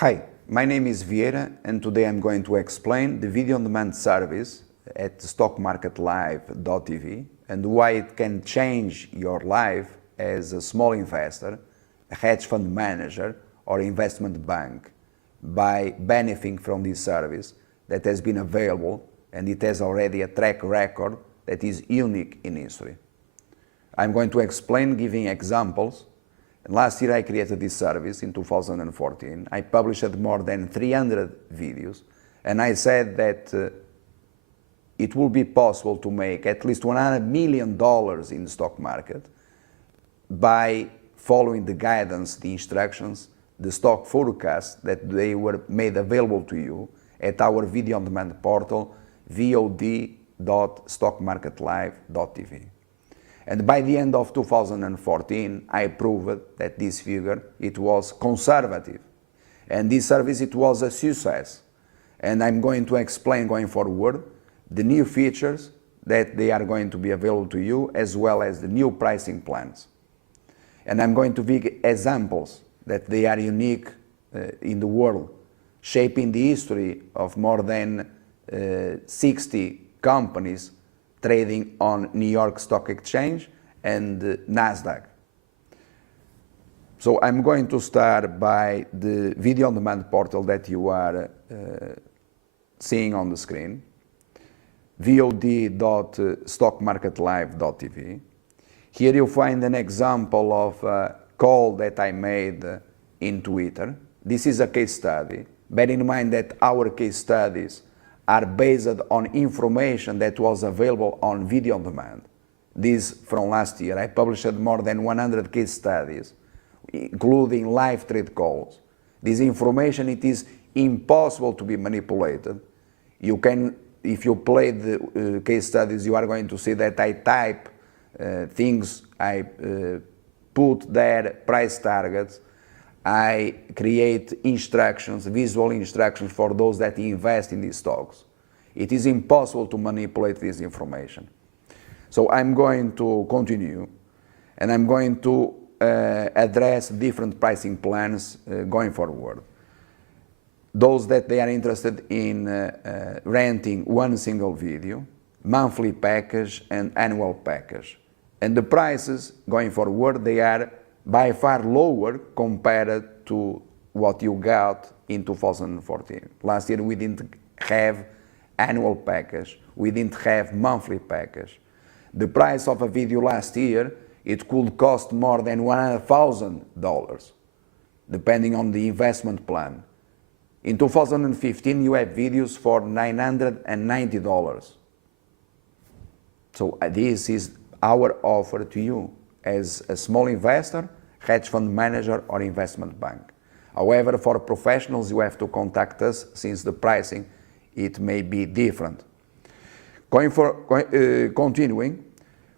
Hi, my name is Vieira and today I'm going to explain the video-on-demand service at stockmarketlive.tv and why it can change your life as a small investor, a hedge fund manager or investment bank by benefiting from this service that has been available and it has already a track record that is unique in history. I'm going to explain giving examples. Last year I created this service in 2014. I published more than 300 videos and I said that it will be possible to make at least $100 million in the stock market by following the guidance, the instructions, the stock forecasts that they were made available to you at our video on demand portal vod.stockmarketlive.tv. And by the end of 2014, I proved that this figure, it was conservative. And this service, it was a success. And I'm going to explain going forward the new features that they are going to be available to you, as well as the new pricing plans. And I'm going to give examples that they are unique in the world, shaping the history of more than 60 companies trading on New York Stock Exchange and NASDAQ. So I'm going to start by the video on demand portal that you are seeing on the screen, vod.stockmarketlive.tv. Here you find an example of a call that I made in Twitter. This is a case study. Bear in mind that our case studies are based on information that was available on video on demand. This from last year. I published more than 100 case studies, including live trade calls. This information, it is impossible to be manipulated. You can, if you play the case studies, you are going to see that I type things, I put there price targets, I create instructions, visual instructions for those that invest in these stocks. It is impossible to manipulate this information. So I'm going to continue and I'm going to address different pricing plans going forward. Those that they are interested in renting one single video, monthly package and annual package. And the prices going forward, they are by far lower compared to what you got in 2014. Last year we didn't have annual package, we didn't have monthly package. The price of a video last year, it could cost more than $100,000, depending on the investment plan. In 2015 you have videos for $990. So this is our offer to you as a small investor, hedge fund manager or investment bank. However, for professionals you have to contact us since the pricing it may be different. Continuing,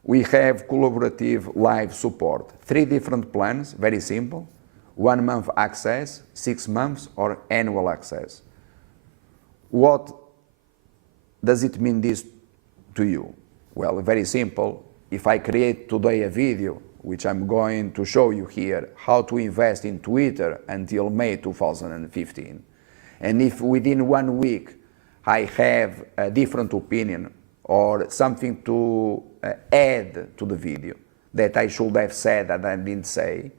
we have collaborative live support. 3 different plans, very simple. 1 month access, 6 months or annual access. What does it mean this to you? Well, very simple. If I create today a video, which I'm going to show you here, how to invest in Twitter until May 2015, and if within 1 week I have a different opinion or something to add to the video that I should have said that I didn't say,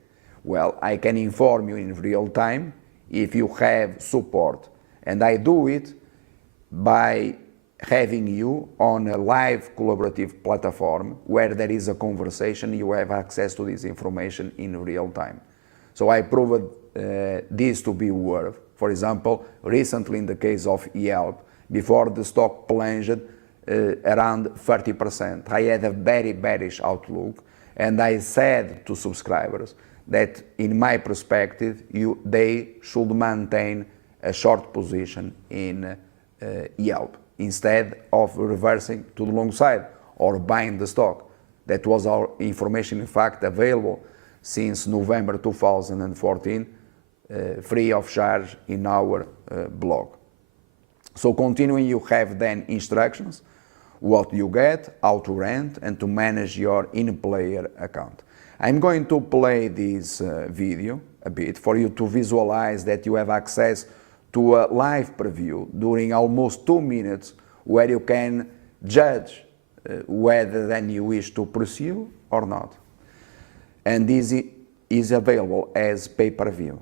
well, I can inform you in real time if you have support. And I do it by having you on a live collaborative platform where there is a conversation, you have access to this information in real time. So I proved this to be worth. For example, recently in the case of Yelp, before the stock plunged around 30%, I had a very bearish outlook and I said to subscribers that in my perspective, they should maintain a short position in Yelp, instead of reversing to the long side or buying the stock. That was our information, in fact, available since November 2014, free of charge in our blog. So continuing, you have then instructions, what you get, how to rent, and to manage your in-player account. I'm going to play this video a bit for you to visualize that you have access to a live preview during almost 2 minutes where you can judge whether then you wish to pursue or not. And this is available as pay-per-view.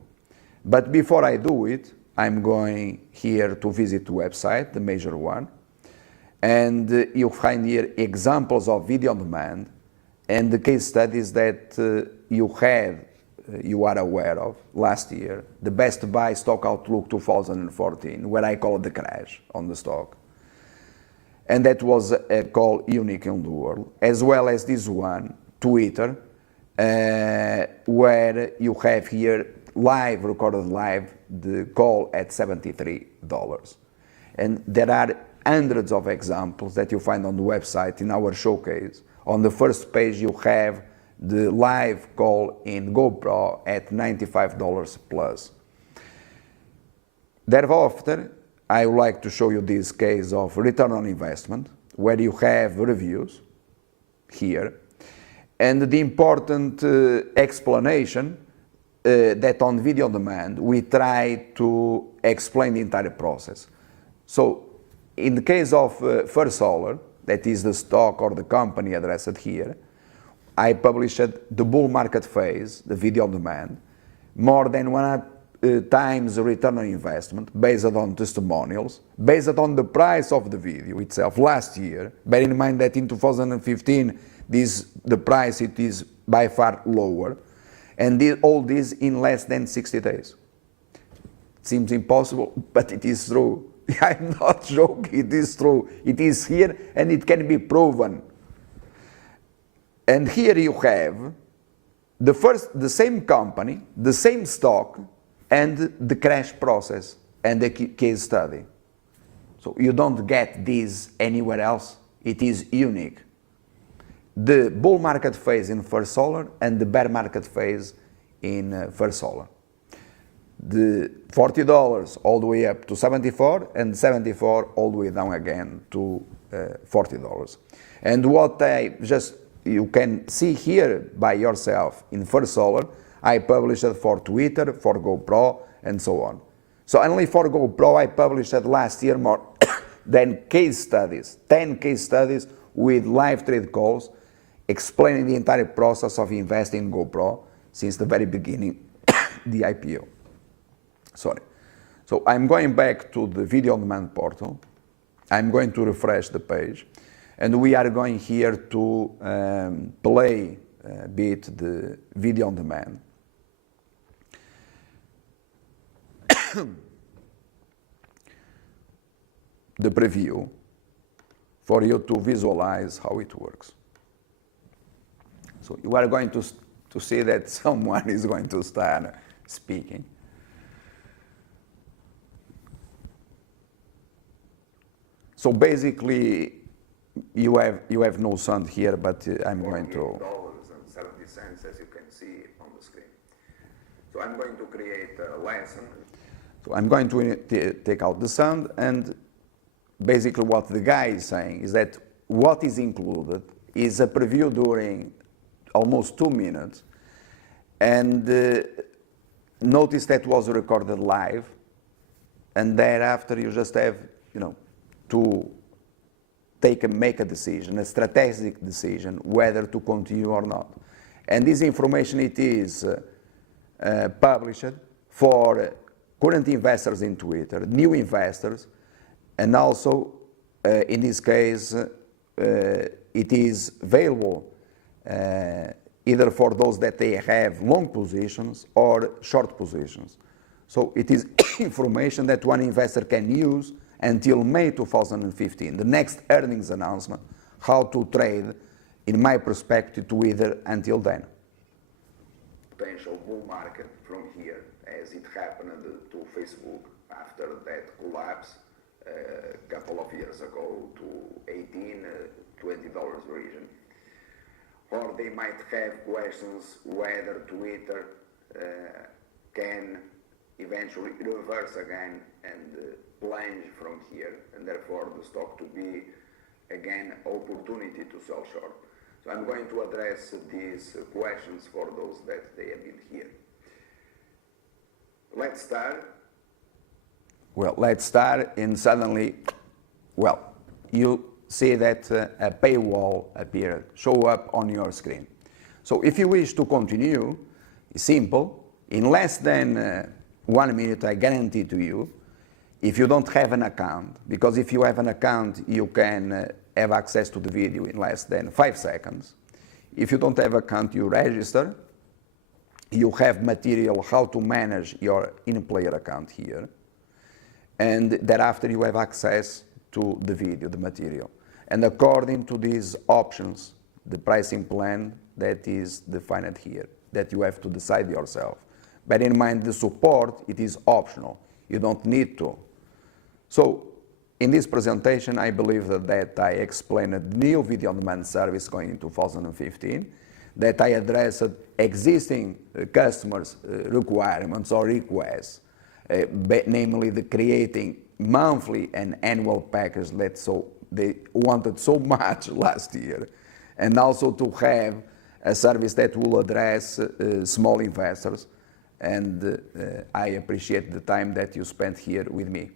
But before I do it, I'm going here to visit the website, the major one, and you'll find here examples of video on demand and the case studies that you are aware of last year, the Best Buy Stock Outlook 2014, where I called the crash on the stock. And that was a call unique in the world, as well as this one, Twitter, where you have here live, recorded live, the call at $73. And there are hundreds of examples that you find on the website in our showcase. On the first page you have the live call in GoPro at $95 plus. Thereafter, I would like to show you this case of return on investment, where you have reviews here, and the important explanation that on video on demand we try to explain the entire process. So in the case of First Solar, that is the stock or the company addressed here, I published the bull market phase, the video on demand, more than 100 times the return on investment based on testimonials, based on the price of the video itself last year. Bear in mind that in 2015, the price it is by far lower, and all this in less than 60 days. It seems impossible, but it is true. I'm not joking, it is true. It is here and it can be proven. And here you have the same company, the same stock, and the crash process and the case study. So you don't get this anywhere else. It is unique. The bull market phase in First Solar and the bear market phase in First Solar. The $40 all the way up to 74 and 74 all the way down again to $40. And what you can see here by yourself in First Solar, I published it for Twitter, for GoPro, and so on. So only for GoPro I published it last year more than case studies, 10 case studies with live trade calls explaining the entire process of investing in GoPro since the very beginning, the IPO. Sorry. So I'm going back to the video on demand portal. I'm going to refresh the page, and we are going here to play a bit the video on demand. The preview for you to visualize how it works. So you are going to see that someone is going to start speaking. So basically, you have no sound here, but I'm going to. $48.70, as you can see on the screen. So I'm going to create a lesson. So I'm going to take out the sound, and basically what the guy is saying is that what is included is a preview during almost 2 minutes, and notice that was recorded live, and thereafter you just have, to make a decision, a strategic decision, whether to continue or not. And this information, it is published for current investors in Twitter, new investors, and also, in this case, it is available either for those that they have long positions or short positions. So it is information that one investor can use until May 2015, the next earnings announcement, how to trade, in my perspective, Twitter until then. Potential bull market from here, as it happened to Facebook after that collapse a couple of years ago to $18, $20 region. Or they might have questions whether Twitter can eventually reverse again and plunge from here, and therefore the stock to be again opportunity to sell short. So I'm going to address these questions for those that they have been here. let's start. Well, let's start, and suddenly, well, you see that a paywall appear, show up on your screen. So if you wish to continue, it's simple. In less than 1 minute, I guarantee to you, if you don't have an account, because if you have an account, you can have access to the video in less than 5 seconds. If you don't have an account, you register. You have material how to manage your in-player account here. And thereafter you have access to the video, the material. And according to these options, the pricing plan that is defined here, that you have to decide yourself. Bear in mind the support, it is optional. You don't need to. So in this presentation, I believe that I explained the new video on demand service going in 2015, that I addressed existing customers' requirements or requests, namely the creating monthly and annual package that they wanted so much last year, and also to have a service that will address small investors. And I appreciate the time that you spent here with me.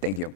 Thank you.